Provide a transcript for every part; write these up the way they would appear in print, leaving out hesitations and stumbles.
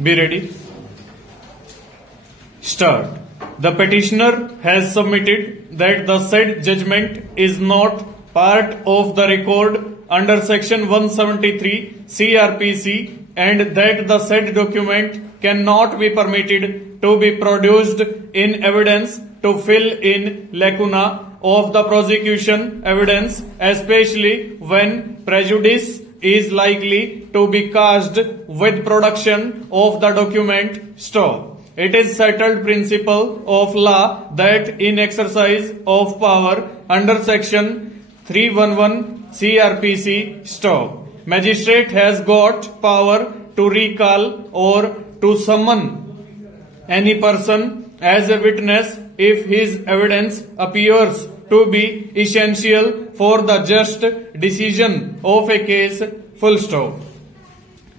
Be ready. Start. The petitioner has submitted that the said judgment is not part of the record under section 173 CRPC and that the said document cannot be permitted to be produced in evidence to fill in lacuna of the prosecution evidence, especially when prejudice is likely to be caused with production of the document. Stop. It is settled principle of law that in exercise of power under section 311 CRPC, stop, magistrate has got power to recall or to summon any person as a witness if his evidence appears to be essential for the just decision of a case. Full stop.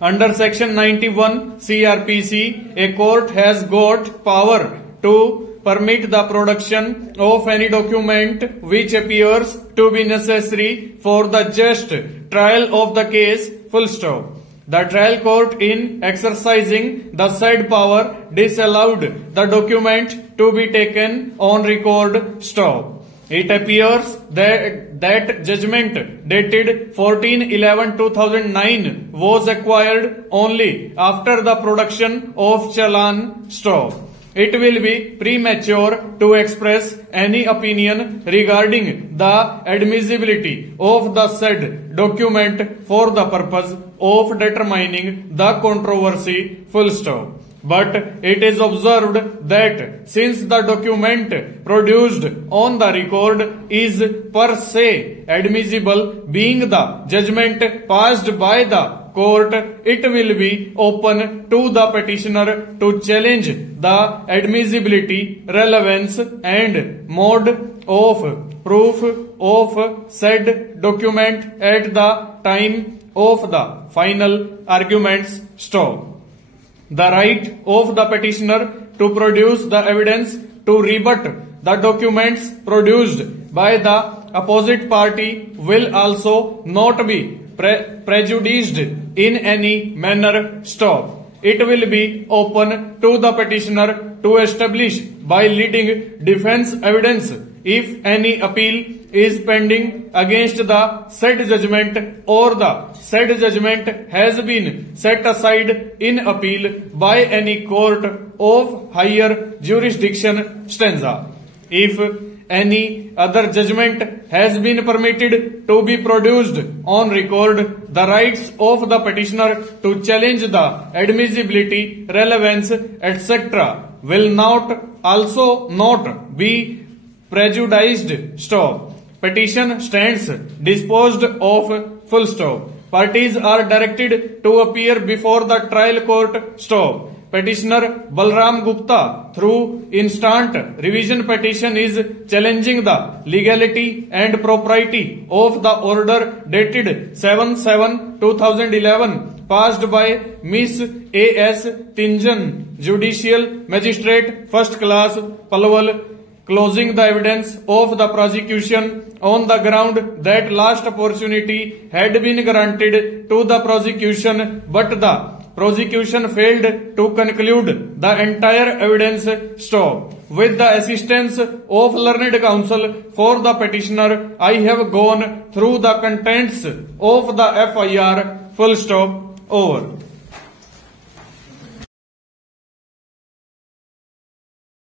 Under section 91 CRPC, a court has got power to permit the production of any document which appears to be necessary for the just trial of the case. Full stop. The trial court, in exercising the said power, disallowed the document to be taken on record. Stop. It appears that judgment dated 14/11/2009 was acquired only after the production of challan. Stop. It will be premature to express any opinion regarding the admissibility of the said document for the purpose of determining the controversy. Full stop. But it is observed that since the document produced on the record is per se admissible, being the judgment passed by the court, it will be open to the petitioner to challenge the admissibility, relevance and mode of proof of said document at the time of the final arguments. Stop. The right of the petitioner to produce the evidence to rebut the documents produced by the opposite party will also not be prejudiced in any manner. Stop. It will be open to the petitioner to establish by leading defense evidence if any appeal is pending against the said judgment or the said judgment has been set aside in appeal by any court of higher jurisdiction. Stanza. If any other judgment has been permitted to be produced on record, the rights of the petitioner to challenge the admissibility, relevance, etc. will also not be prejudiced. Stop. Petition stands disposed of. Full stop. Parties are directed to appear before the trial court. Stop. Petitioner Balram Gupta, through instant revision petition, is challenging the legality and propriety of the order dated 7/7/2011 passed by Miss A.S. Tinjan, Judicial Magistrate, First Class, Palwal, closing the evidence of the prosecution on the ground that last opportunity had been granted to the prosecution, but the prosecution failed to conclude the entire evidence. Stop. With the assistance of learned counsel for the petitioner, I have gone through the contents of the FIR. Full stop. Over.